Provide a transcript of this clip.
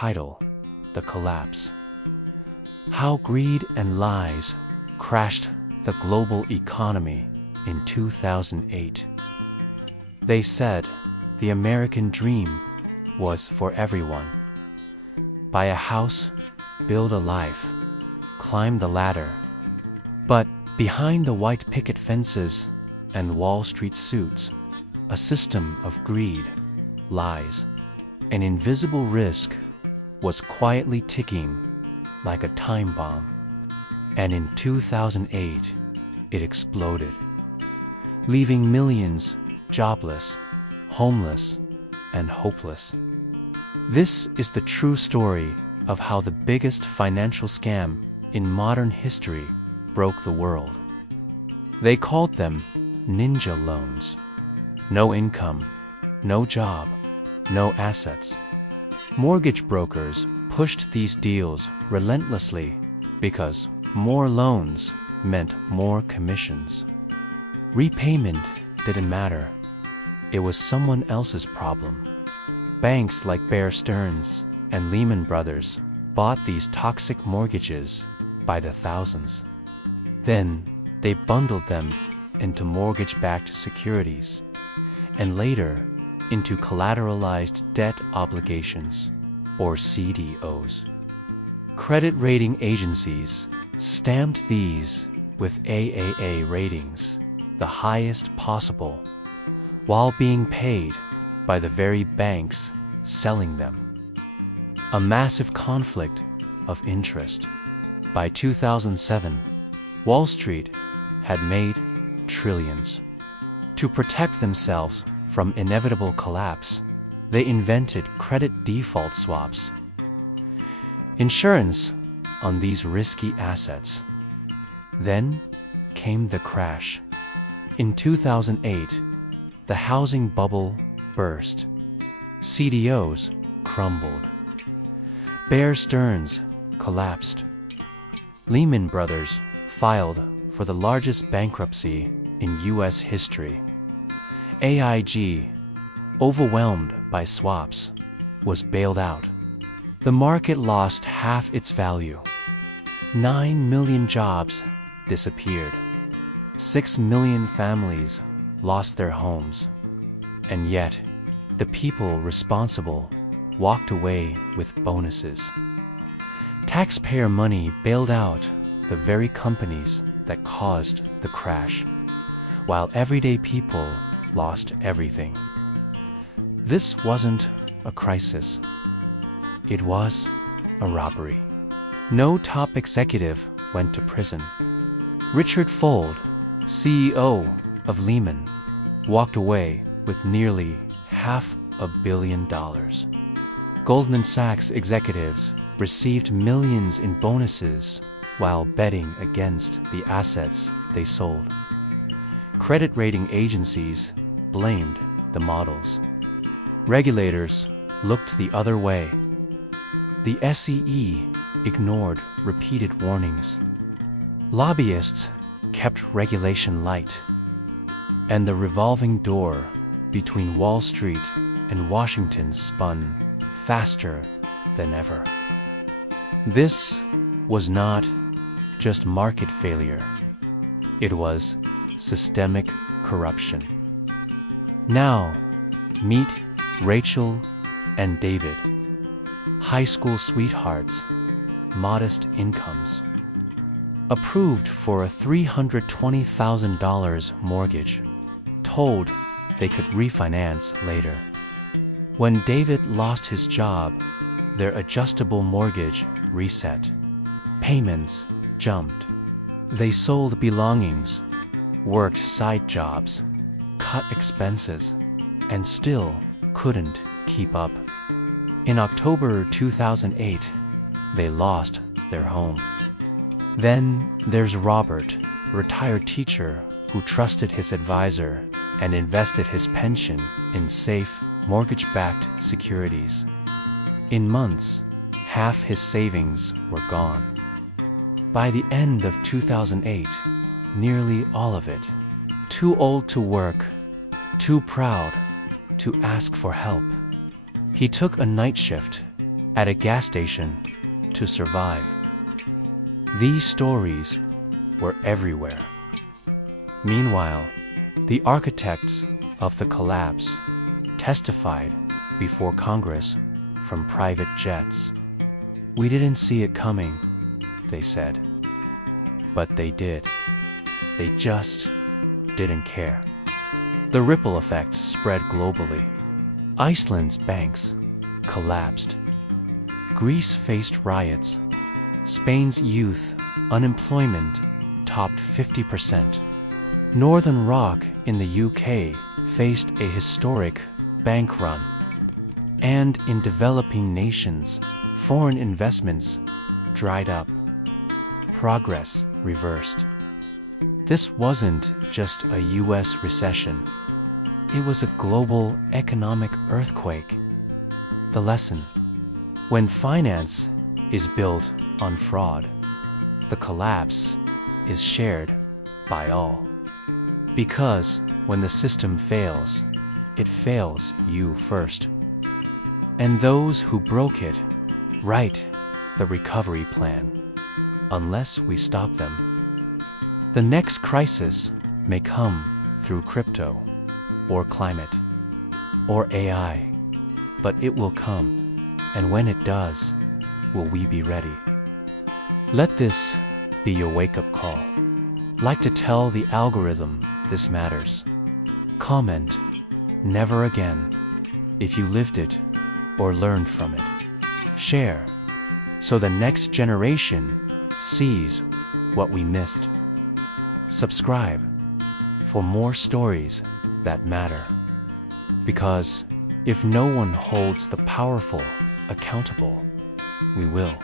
title, The Collapse. How Greed and Lies Crashed the Global Economy in 2008. They said the American dream was for everyone. Buy a house, build a life, climb the ladder. But behind the white picket fences and Wall Street suits, a system of greed, lies, and invisible risk was quietly ticking like a time bomb. And in 2008, it exploded, leaving millions jobless, homeless, and hopeless. This is the true story of how the biggest financial scam in modern history broke the world. They called them ninja loans. No income, no job, no assets. Mortgage brokers pushed these deals relentlessly because more loans meant more commissions. Repayment didn't matter. It was someone else's problem. Banks like Bear Stearns and Lehman Brothers bought these toxic mortgages by the thousands. Then they bundled them into mortgage-backed securities, and later into collateralized debt obligations, or CDOs. Credit rating agencies stamped these with AAA ratings, the highest possible, while being paid by the very banks selling them. A massive conflict of interest. By 2007, Wall Street had made trillions. To protect themselves from inevitable collapse, they invented credit default swaps, insurance on these risky assets. Then came the crash. In 2008, the housing bubble burst. CDOs crumbled. Bear Stearns collapsed. Lehman Brothers filed for the largest bankruptcy in U.S. history. AIG, overwhelmed by swaps, was bailed out. The market lost half its value. 9 million jobs disappeared. 6 million families lost their homes. And yet, the people responsible walked away with bonuses. Taxpayer money bailed out the very companies that caused the crash, while everyday people lost everything. This wasn't a crisis. It was a robbery. No top executive went to prison. Richard Fuld, CEO of Lehman, walked away with nearly $500 million. Goldman Sachs executives received millions in bonuses while betting against the assets they sold. Credit rating agencies blamed the models. Regulators looked the other way. The SEC ignored repeated warnings. Lobbyists kept regulation light. And the revolving door between Wall Street and Washington spun faster than ever. This was not just market failure. It was systemic corruption. Now, meet Rachel and David, high school sweethearts, modest incomes. Approved for a $320,000 mortgage, told they could refinance later. When David lost his job, their adjustable mortgage reset. Payments jumped. They sold belongings, worked side jobs, cut expenses, and still couldn't keep up. In October 2008, they lost their home. Then there's Robert, retired teacher who trusted his advisor and invested his pension in safe, mortgage-backed securities. In months, half his savings were gone. By the end of 2008, nearly all of it. Too old to work, too proud to ask for help. He took a night shift at a gas station to survive. These stories were everywhere. Meanwhile, the architects of the collapse testified before Congress from private jets. "We didn't see it coming," they said. But they did. They just didn't care. The ripple effect spread globally. Iceland's banks collapsed. Greece faced riots. Spain's youth unemployment topped 50%. Northern Rock in the UK faced a historic bank run. And in developing nations, foreign investments dried up. Progress reversed. This wasn't just a US recession. It was a global economic earthquake. The lesson: when finance is built on fraud, the collapse is shared by all. Because when the system fails, it fails you first. And those who broke it write the recovery plan, unless we stop them. The next crisis may come through crypto, or climate, or AI, but it will come, and when it does, will we be ready? Let this be your wake-up call. Like to tell the algorithm this matters. Comment, "Never again," if you lived it or learned from it. Share, so the next generation sees what we missed. Subscribe for more stories that matter. Because if no one holds the powerful accountable, we will.